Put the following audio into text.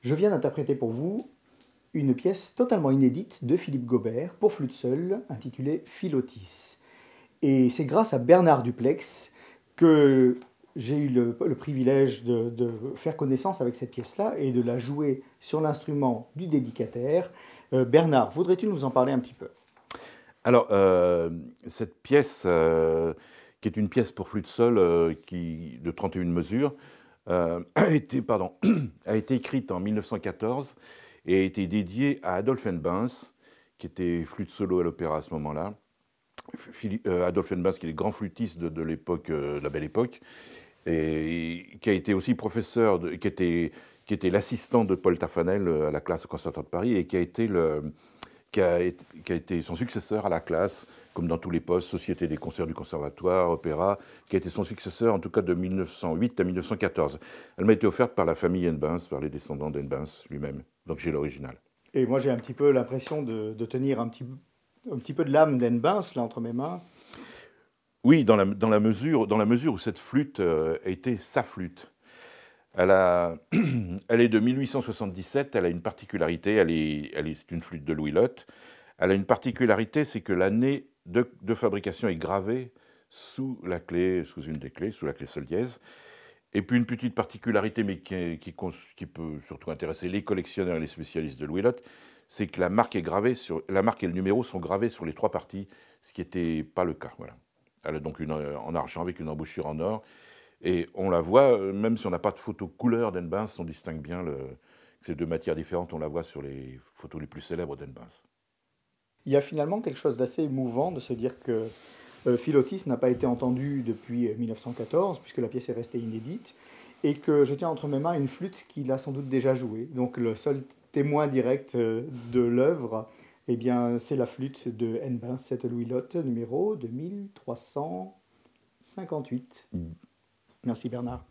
Je viens d'interpréter pour vous une pièce totalement inédite de Philippe Gaubert pour flûte seule, intitulée Philotis. Et c'est grâce à Bernard Duplex que j'ai eu le privilège de faire connaissance avec cette pièce-là et de la jouer sur l'instrument du dédicataire. Bernard, voudrais-tu nous en parler un petit peu? Alors, cette pièce, qui est une pièce pour flûte seule, de 31 mesures, a été, pardon, a été écrite en 1914 et a été dédiée à Adolphe Henbens, qui était flûte solo à l'opéra à ce moment-là. Adolphe Henbens, qui est le grand flûtiste de l'époque, de la Belle Époque, et qui a été aussi professeur, qui était l'assistant de Paul Taffanel à la classe au Conservatoire de Paris, et qui a été son successeur à la classe, comme dans tous les postes, Société des concerts du Conservatoire, Opéra, qui a été son successeur en tout cas de 1908 à 1914. Elle m'a été offerte par la famille Henbens, par les descendants d'Henbens lui-même, donc j'ai l'original. Et moi, j'ai un petit peu l'impression de tenir un petit peu de l'âme d'Henbens là entre mes mains. Oui, dans la mesure où cette flûte a été sa flûte. Elle, a, elle est de 1877, elle a une particularité, c'est une flûte de Louis Lotte. Elle a une particularité, c'est que l'année de fabrication est gravée sous la clé, sous une des clés, sous la clé sol dièse. Et puis une petite particularité, mais qui peut surtout intéresser les collectionneurs et les spécialistes de Louis Lotte, c'est que la marque et le numéro sont gravés sur les trois parties, ce qui n'était pas le cas. Voilà. Elle a donc en argent avec une embouchure en or. Et on la voit, même si on n'a pas de photo couleur d'Henbens, on distingue bien ces deux matières différentes, on la voit sur les photos les plus célèbres d'Henbens. Il y a finalement quelque chose d'assez émouvant de se dire que Philotis n'a pas été entendu depuis 1914, puisque la pièce est restée inédite, et que je tiens entre mes mains une flûte qu'il a sans doute déjà jouée. Donc le seul témoin direct de l'œuvre, eh bien, c'est la flûte de Henbens, cette Louis Lotte, numéro 2358. Merci Bernard.